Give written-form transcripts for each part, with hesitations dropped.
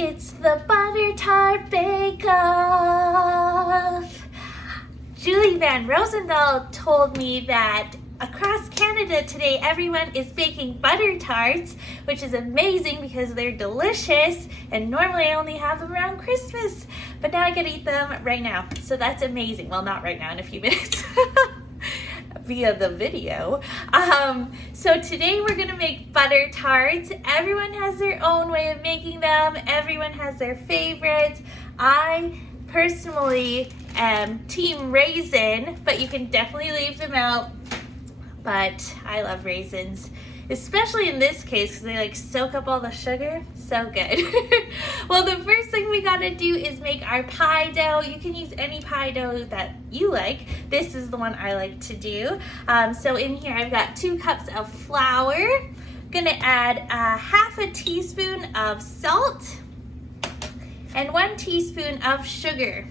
It's the Butter Tart Bake Off. Julie Van Rosendahl told me that across Canada today, everyone is baking butter tarts, which is amazing because they're delicious, and normally I only have them around Christmas, but now I can eat them right now. So that's amazing. Well, not right now, in a few minutes. Via the video. So today we're gonna make butter tarts. Everyone has their own way of making them. Everyone has their favorites. I personally am team raisin, but you can definitely leave them out. But I love raisins, especially in this case because they like soak up all the sugar. So good. Well, the first thing we gotta do is make our pie dough. You can use any pie dough that you like. This is the one I like to do. So in here I've got 2 cups of flour. I'm gonna add half a teaspoon of salt and 1 teaspoon of sugar.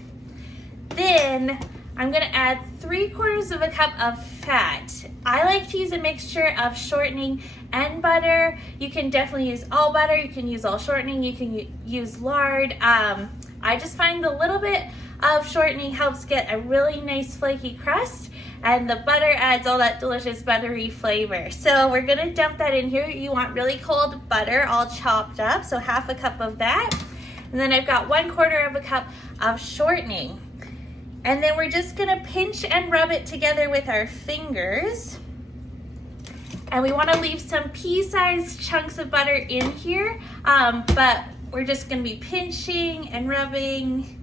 Then I'm gonna add 3/4 of a cup of fat. I like to use a mixture of shortening and butter. You can definitely use all butter, you can use all shortening, you can use lard. I just find a little bit of shortening helps get a really nice flaky crust, and the butter adds all that delicious buttery flavor. So we're gonna dump that in here. You want really cold butter all chopped up, so half a cup of that. And then I've got 1/4 of a cup of shortening. And then we're just gonna pinch and rub it together with our fingers. And we wanna leave some pea-sized chunks of butter in here, but we're just gonna be pinching and rubbing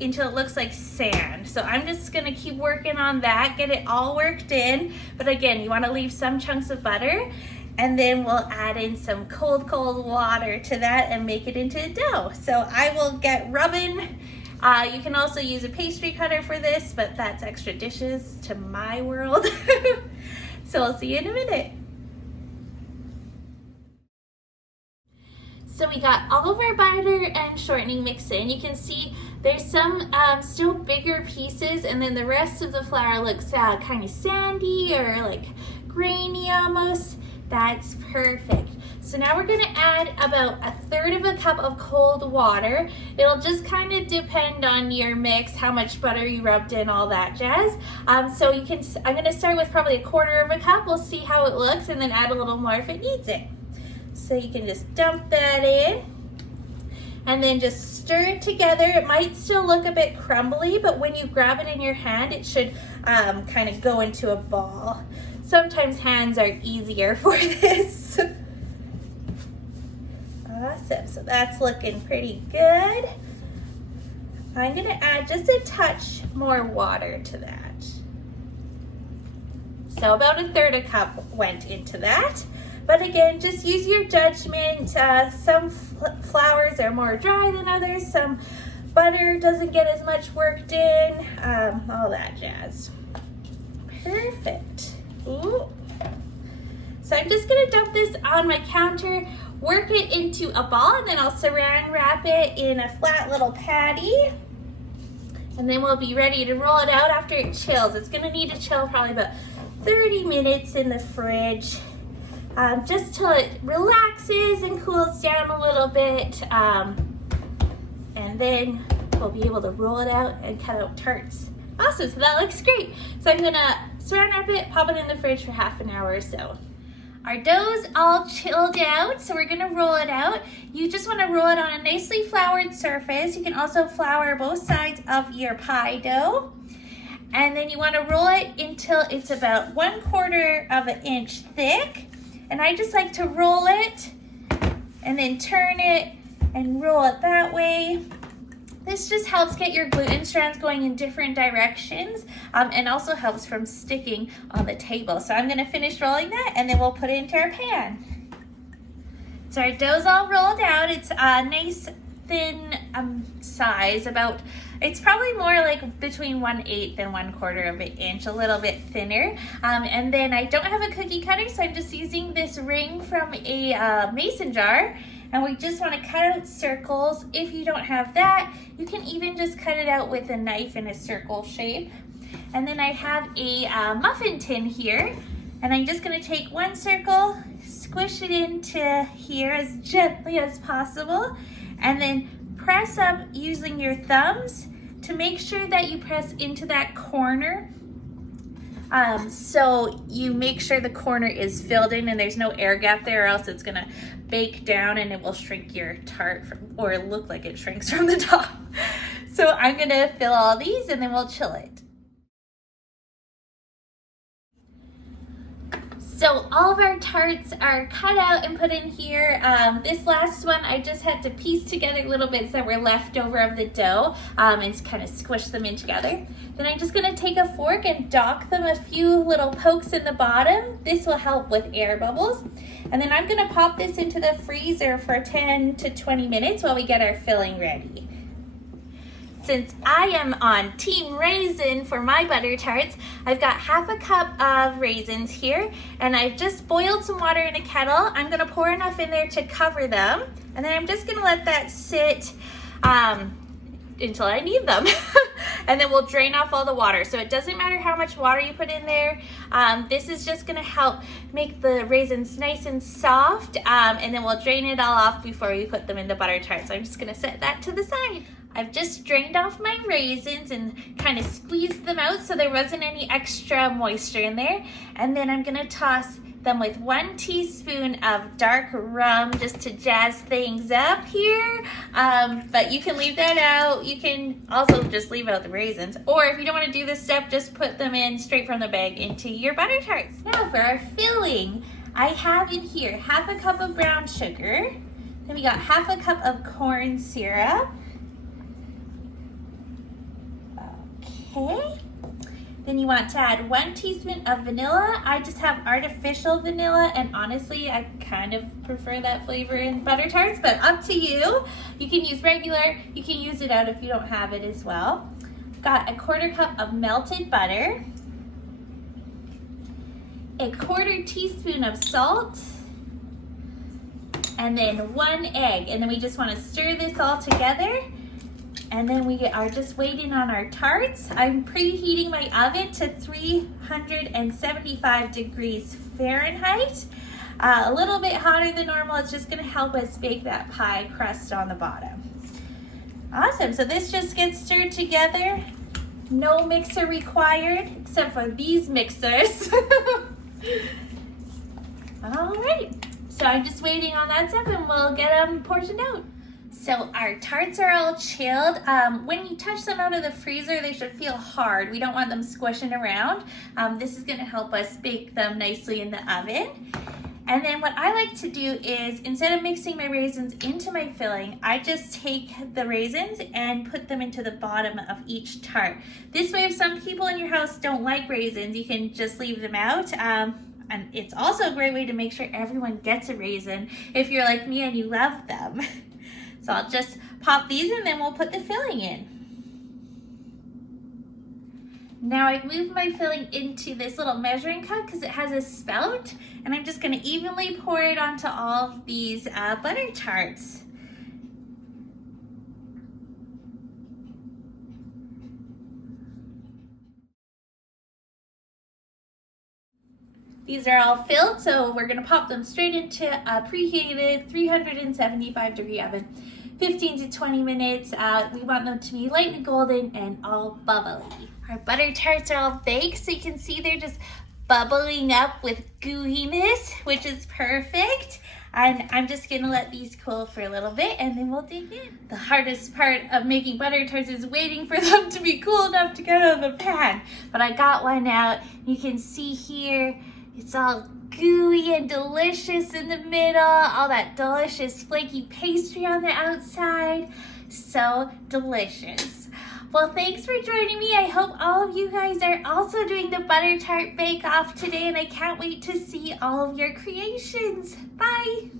until it looks like sand. So I'm just gonna keep working on that, get it all worked in. But again, you wanna leave some chunks of butter, and then we'll add in some cold water to that and make it into a dough. So I will get rubbing. You can also use a pastry cutter for this, but that's extra dishes to my world. So I'll see you in a minute. So we got all of our butter and shortening mixed in. You can see there's some still bigger pieces, and then the rest of the flour looks kind of sandy or like grainy almost. That's perfect. So now we're gonna add about 1/3 of a cup of cold water. It'll just kind of depend on your mix, how much butter you rubbed in, all that jazz. So you can, I'm gonna start with probably 1/4 of a cup. We'll see how it looks and then add a little more if it needs it. So you can just dump that in and then just stir it together. It might still look a bit crumbly, but when you grab it in your hand, it should kind of go into a ball. Sometimes hands are easier for this. Awesome, so that's looking pretty good. I'm gonna add just a touch more water to that. So about 1/3 a cup went into that. But again, just use your judgment. Some flours are more dry than others. Some butter doesn't get as much worked in. All that jazz. Perfect. Ooh. So I'm just gonna dump this on my counter, work it into a ball, and then I'll saran wrap it in a flat little patty. And then we'll be ready to roll it out after it chills. It's gonna need to chill probably about 30 minutes in the fridge, just till it relaxes and cools down a little bit. And then we'll be able to roll it out and cut out tarts. Awesome, so that looks great. So I'm gonna saran wrap it, pop it in the fridge for half an hour or so. Our dough's all chilled out, so we're gonna roll it out. You just wanna roll it on a nicely floured surface. You can also flour both sides of your pie dough. And then you wanna roll it until it's about 1/4 of an inch thick. And I just like to roll it and then turn it and roll it that way. This just helps get your gluten strands going in different directions, and also helps from sticking on the table. So I'm gonna finish rolling that and then we'll put it into our pan. So our dough's all rolled out. It's a nice thin size, it's probably more like between 1/8 and 1/4 of an inch, a little bit thinner. And then I don't have a cookie cutter, so I'm just using this ring from a mason jar. And we just want to cut out circles. If you don't have that, you can even just cut it out with a knife in a circle shape. And then I have a muffin tin here, and I'm just going to take 1 circle squish it into here as gently as possible, and then press up using your thumbs to make sure that you press into that corner. So you make sure the corner is filled in and there's no air gap there, or else it's gonna bake down and it will shrink your tart or look like it shrinks from the top. So I'm gonna fill all these and then we'll chill it. So all of our tarts are cut out and put in here. This last one, I just had to piece together little bits that were left over of the dough and kind of squish them in together. Then I'm just gonna take a fork and dock them a few little pokes in the bottom. This will help with air bubbles. And then I'm gonna pop this into the freezer for 10 to 20 minutes while we get our filling ready. Since I am on Team Raisin for my butter tarts, I've got half a cup of raisins here, and I've just boiled some water in a kettle. I'm gonna pour enough in there to cover them, and then I'm just gonna let that sit until I need them. And then we'll drain off all the water. So it doesn't matter how much water you put in there. This is just gonna help make the raisins nice and soft, and then we'll drain it all off before we put them in the butter tart. So I'm just gonna set that to the side. I've just drained off my raisins and kind of squeezed them out so there wasn't any extra moisture in there. And then I'm gonna toss them with 1 teaspoon of dark rum just to jazz things up here. But you can leave that out. You can also just leave out the raisins. Or if you don't want to do this step, just put them in straight from the bag into your butter tarts. Now for our filling, I have in here half a cup of brown sugar. Then we got half a cup of corn syrup. Okay. Then you want to add 1 teaspoon of vanilla. I just have artificial vanilla, and honestly, I kind of prefer that flavor in butter tarts, but up to you. You can use regular, you can use it out if you don't have it as well. Got a 1/4 cup of melted butter, a 1/4 teaspoon of salt, and then 1 egg. And then we just want to stir this all together. And then we are just waiting on our tarts. I'm preheating my oven to 375 degrees Fahrenheit. A little bit hotter than normal. It's just gonna help us bake that pie crust on the bottom. Awesome, so this just gets stirred together. No mixer required, except for these mixers. All right, so I'm just waiting on that step and we'll get them portioned out. So our tarts are all chilled. When you touch them out of the freezer, they should feel hard. We don't want them squishing around. This is gonna help us bake them nicely in the oven. And then what I like to do is, instead of mixing my raisins into my filling, I just take the raisins and put them into the bottom of each tart. This way, if some people in your house don't like raisins, you can just leave them out. And it's also a great way to make sure everyone gets a raisin if you're like me and you love them. So I'll just pop these and then we'll put the filling in. Now I've moved my filling into this little measuring cup because it has a spout, and I'm just gonna evenly pour it onto all of these butter tarts. These are all filled, so we're gonna pop them straight into a preheated 375 degree oven. 15 to 20 minutes. We want them to be lightly golden and all bubbly. Our butter tarts are all baked, so you can see they're just bubbling up with gooiness, which is perfect. And I'm just gonna let these cool for a little bit and then we'll dig in. The hardest part of making butter tarts is waiting for them to be cool enough to get out of the pan. But I got one out. You can see here, it's all gooey and delicious in the middle, all that delicious flaky pastry on the outside. So delicious. Well, thanks for joining me. I hope all of you guys are also doing the butter tart bake off today, and I can't wait to see all of your creations. Bye.